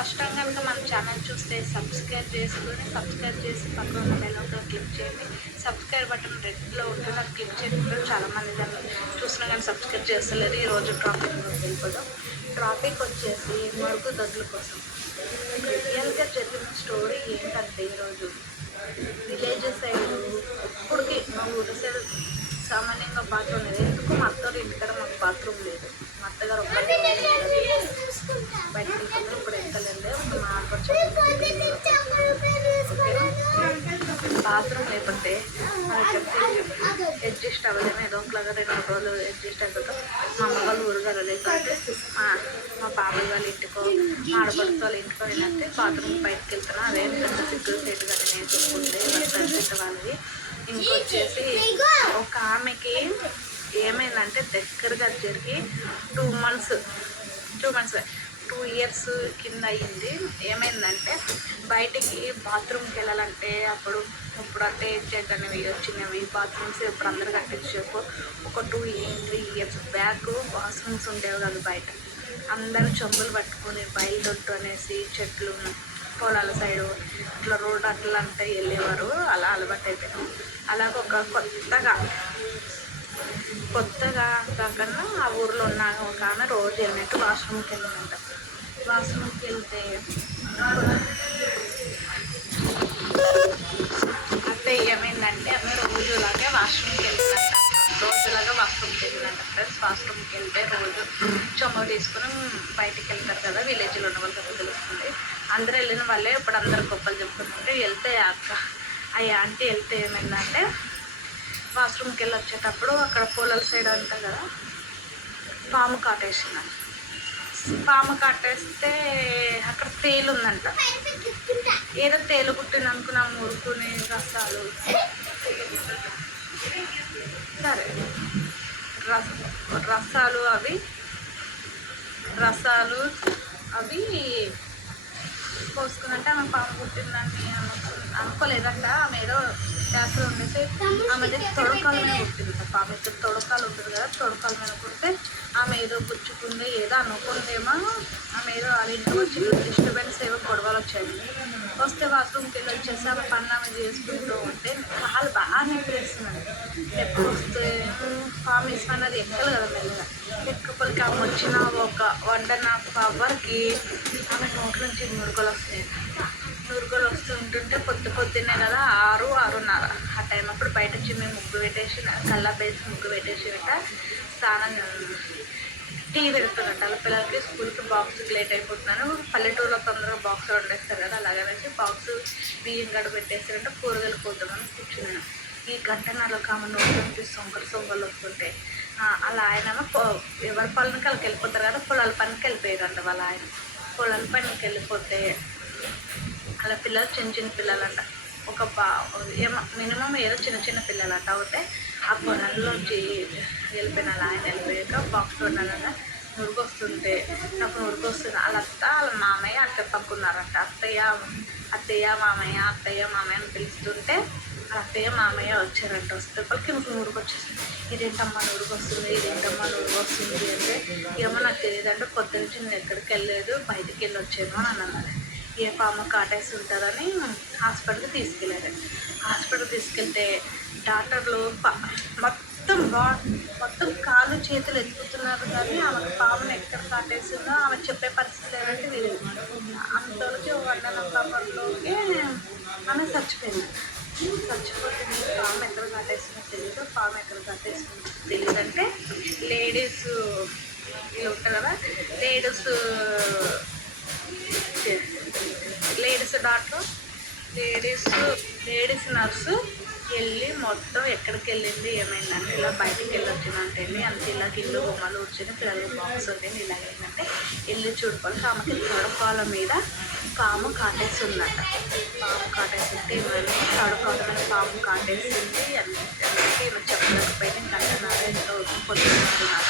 First time కనుక మన channel చూస్తే సబ్స్క్రైబ్ చేసి పక్కన ఉన్న బెల్ ఐకాన్ క్లిక్ చేయండి. సబ్స్క్రైబ్ బటన్ రెడ్లో ఉంటుంది, అది క్లిక్ చేయడం చాలామంది దాన్ని చూసినా కానీ సబ్స్క్రైబ్ చేస్తలేదు. ఈరోజు వెళ్ళిపోదాం. ట్రాఫిక్ వచ్చేసి మరుగుదొడ్ల కోసం రియల్గా జరిగిన స్టోరీ ఏంటంటే, ఈరోజు విలేజ్ సైడ్ ఇప్పటికి మా ఊరి సైడ్ సామాన్యంగా బాత్రూమ్ లేదు. ఎందుకు మా అత్తగారు ఇంటికాడ మాకు బాత్రూమ్ లేదు. మా అత్తగారు ఒక్కటే బయటకు వెళ్తున్నారు. ఇప్పుడు వెళ్తలేదు. మా ఆడపడుచు బాత్రూమ్ లేకపోతే మనకి అడ్జస్ట్ అవ్వలేము. ఏదో ఒకలాగా 2 రోజులు అడ్జస్ట్ అయిపోతాం. మా అమ్మ వాళ్ళు ఊరుగారు లేకపోతే మా బాబాయ్ వాళ్ళ ఇంటికో మా ఆడపడుచు వాళ్ళ ఇంటికో వెళ్ళితే బాత్రూమ్ బయటకు వెళ్తున్నాం. అదే పెద్ద సిగ్గురిసేటు కానీ నేను చూసుకుంటే పెద్ద వాళ్ళది. ఇంకొచ్చేసి ఒక ఆమెకి ఏమైందంటే దగ్గరగా జరిగి 2 ఇయర్స్ కింద అయ్యింది. ఏమైందంటే బయటికి బాత్రూమ్కి వెళ్ళాలంటే ఇప్పుడు అంటే జగ్ అనేవి వచ్చినవి బాత్రూమ్స్ ఇప్పుడు అందరు కట్టించారు. ఒక 2-3 ఇయర్స్ బ్యాక్ బాత్రూమ్స్ ఉండేవి కాదు. బయట అందరూ చెంబులు పట్టుకొని బయలుదొట్టు అనేసి చెట్లు పొలాల సైడు ఇట్లా రోడ్ అట్లా అంటే వెళ్ళేవారు. అలా అలవాటు అయిపోయాం. అలాగ ఒక కొత్తగా కాకుండా ఆ ఊర్లో ఉన్న ఒక ఆమె రోజు వెళ్ళినట్టు వాష్రూమ్కి వెళ్ళిందంట. వాష్రూమ్కి వెళ్తే అంటే ఏమైందంటే ఆమె రోజులాగే వాష్రూమ్కి వెళ్ళిందంట. ఫ్రెండ్స్. వాష్రూమ్కి వెళ్తే రోజు చొమ్మ తీసుకుని బయటికి వెళ్తారు కదా, విలేజ్లో ఉన్న వాళ్ళకి తెలుస్తుంది. అందరూ వెళ్ళిన వాళ్ళే ఇప్పుడు అందరు గొప్పలు చెప్పుకుంటుంటే వెళ్తే ఆంటీ వెళ్తే ఏమైందంటే వాష్రూమ్కి వెళ్ళి వచ్చేటప్పుడు అక్కడ పొలాల సైడ్ అంతా కదా పాము కాటేసిందంట. పాము కాటేస్తే అక్కడ తేలు ఉందంట. ఏదో తేలు కుట్టింది అనుకున్నాం. ఊరుకుని రసాలు సరే రసాలు అవి పోసుకున్నంటే ఆమె పాము కుట్టిందని అనుకోలేదంట. ఆమె ఏదో గ్యాస్లో ఉండేసి ఆమె తొడకాల మీద కుట్టింది. పాము ఇక్కడ తొడకాలు ఉంటుంది కదా, తొడకాల మీద కుడితే ఆమె ఏదో పుచ్చుకుంది. ఏదో అనుకుంటేమో ఆమె ఏదో వాళ్ళ ఇంటికి వచ్చి డిస్టర్బెన్స్ ఏవో గొడవలు వచ్చాయి. వస్తే వాష్రూమ్కి వెళ్ళి వచ్చేసి ఆమె పన్ను ఆమె చేసుకుంటూ ఉంటే కాలు బాగా నిద్రేస్తున్నాడు. ఎప్పుడు వస్తే పాము ఇసుమన్నది ఎక్కలు కదా మెల్లగా ఎక్కపలికి ఆమె వచ్చిన ఒక 1.5 అవర్కి ఆమె నోట్ల నుంచి నురుగలు వస్తాయి. నురుగలు వస్తుంటుంటే పొద్దున్నే కదా 6-6:30 ఆ టైం అప్పుడు బయట వచ్చి మేము ముగ్గు పెట్టేసి కల్లాపేసి ముగ్గు పెట్టేసి స్నానం టీ పెడుతున్నట్టు వాళ్ళ పిల్లలకి స్కూల్కి బాక్స్కి లేట్ అయిపోతున్నాను. పల్లెటూరులో తొందరగా బాక్స్ వండేస్తారు కదా, అలాగనేసి బాక్స్ బియ్యం గడ పెట్టేస్తారంటే కూరగాయలు పోతామని కూర్చున్నాను. ఈ గంటన్నరలో కామన్ నోటి సొంగలు వస్తుంటే అలా ఆయన ఎవరి పనులకి వాళ్ళకి వెళ్ళిపోతారు కదా, పొలాల పనికి వెళ్ళిపోయారంట. వాళ్ళ ఆయన పొలాల పనికి వెళ్ళిపోతే వాళ్ళ పిల్లలు చిన్న పిల్లలంట. మినిమం ఏదో చిన్న పిల్లలంట. అవుతే ఆ పొలంలోంచి వెళ్ళిపోయిన ఆయన వెళ్ళిపోయాక బాక్స్ వండాలన్నా నురుగు వస్తుంటే నాకు నురుగు వస్తుంది. వాళ్ళ అత్త వాళ్ళ మామయ్య అక్కడ పక్కున్నారంట. అత్తయ్య మామయ్య అని పిలుస్తుంటే అత్తయ్య మామయ్య వచ్చారంట. వస్తే వాళ్ళకి నురుగు వచ్చేసింది. ఇదేంటమ్మా నురుగు వస్తుంది అంటే ఏమో నాకు తెలియదు అంటే కొత్త నుంచి నేను ఎక్కడికి వెళ్ళలేదు, బయటికి వెళ్ళి వచ్చాను అని అన్నారు. ఏ పాము కాటేసి ఉంటుందని హాస్పిటల్కి తీసుకెళ్ళారు. హాస్పిటల్కి తీసుకెళ్తే డాక్టర్లు మొత్తం కాళ్ళు చేతులు ఎత్తుతున్నారు కానీ ఆమెకు పామును ఎక్కడ కాటేసిందో ఆమె చెప్పే పరిస్థితి లేదంటే తెలియదు. అంతలోకి 1.5 అవర్లోకి ఆమె చచ్చిపోయింది. పాము ఎక్కడ కాటేసిందో తెలియదు. తెలియదంటే లేడీస్ వీళ్ళు ఉంటారు కదా, లేడీస్ డాక్టర్ లేడీస్ నర్సు వెళ్ళి మొత్తం ఎక్కడికి వెళ్ళింది ఏమైందంటే ఇలా బయటికి వెళ్ళి వచ్చిందంటే అంత ఇలా ఇల్లు బొమ్మలు వచ్చింది, పిల్లలకు బాక్స్ ఉంటుంది. ఇలాగైందంటే ఇల్లు చూడుకోవాలి ఆమెకి తొడకాల మీద పాము కాటేసి ఉందంట. పాము కాటేసి ఉంటే ఇవన్నీ తొడకాల మీద పాము కాటేసింది. అందుకే ఇలా చెప్పలేకపోయింది. గంటన్నర ఎంతో పొద్దున్నారు.